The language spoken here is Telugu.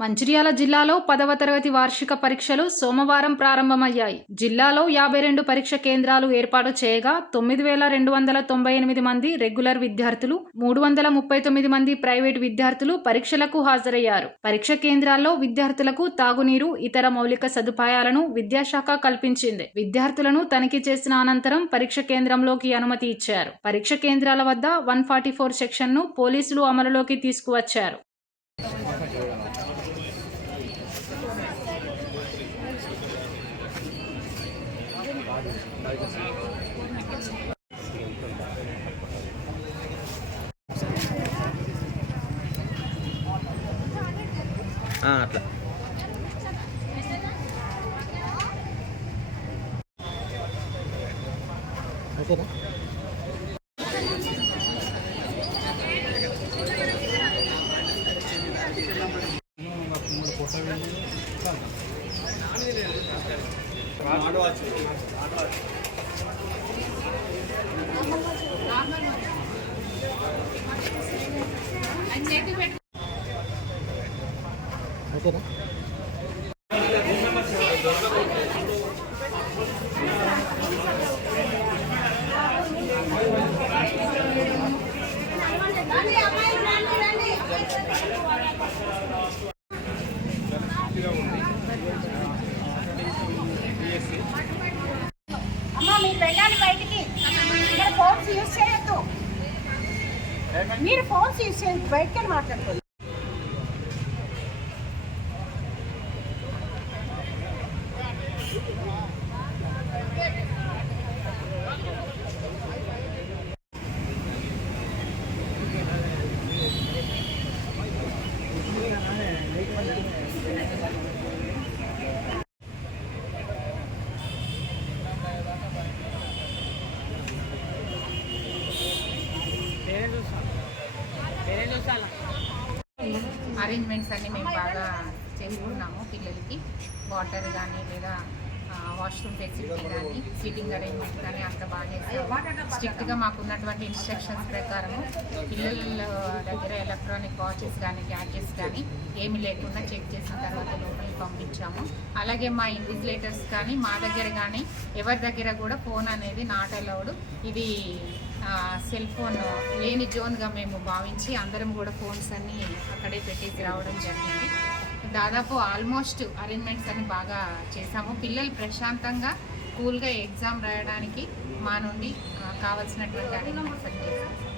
మంచిర్యాల జిల్లాలో 10వ తరగతి వార్షిక పరీక్షలు సోమవారం ప్రారంభమయ్యాయి. జిల్లాలో 52 పరీక్ష కేంద్రాలు ఏర్పాటు చేయగా 9,298 మంది రెగ్యులర్ విద్యార్థులు, 339 మంది ప్రైవేట్ విద్యార్థులు పరీక్షలకు హాజరయ్యారు. పరీక్ష కేంద్రాల్లో విద్యార్థులకు తాగునీరు, ఇతర మౌలిక సదుపాయాలను విద్యాశాఖ కల్పించింది. విద్యార్థులను తనిఖీ చేసిన అనంతరం పరీక్ష కేంద్రంలోకి అనుమతి ఇచ్చారు. పరీక్ష కేంద్రాల వద్ద 144 సెక్షన్ను పోలీసులు అమలులోకి తీసుకువచ్చారు. అట్లా ఓకేనా. ఓకేనా. అమ్మా మీరు వెళ్ళాలి బయటికి. ఇక్కడ ఫోన్స్ యూజ్ చేయొద్దు. మీరు ఫోన్స్ యూజ్ చేయొద్దు, బయటకి మాట్లాడుకోండి. అరేంజ్మెంట్స్ అన్నీ మేము బాగా చేసుకున్నాము. పిల్లలకి వాటర్ కానీ లేదా వాష్రూమ్ ఫెసిలిటీ కానీ సీటింగ్ అరేంజ్మెంట్ కానీ అంత బాగా చేస్తాము. స్ట్రిక్ట్గా మాకున్నటువంటి ఇన్స్ట్రక్షన్స్ ప్రకారము పిల్లల దగ్గర ఎలక్ట్రానిక్ వాచెస్ కానీ గ్యాడ్జెట్స్ కానీ ఏమి లేకుండా చెక్ చేసిన తర్వాత లోపలికి పంపించాము. అలాగే మా ఇన్విజిలేటర్స్ కానీ మా దగ్గర కానీ ఎవరి దగ్గర కూడా ఫోన్ అనేది నాట్ అలౌడ్. ఇది సెల్ ఫోన్ లేని జోన్గా మేము భావించి అందరం కూడా ఫోన్స్ అన్నీ అక్కడే పెట్టేసి రావడం జరిగింది. దాదాపు ఆల్మోస్ట్ అరేంజ్మెంట్స్ అన్ని బాగా చేసాము. పిల్లలు ప్రశాంతంగా కూల్గా ఎగ్జామ్ రాయడానికి మా నుండి కావాల్సినటువంటి అరేంజ్మెంట్స్ అన్ని చేసాము.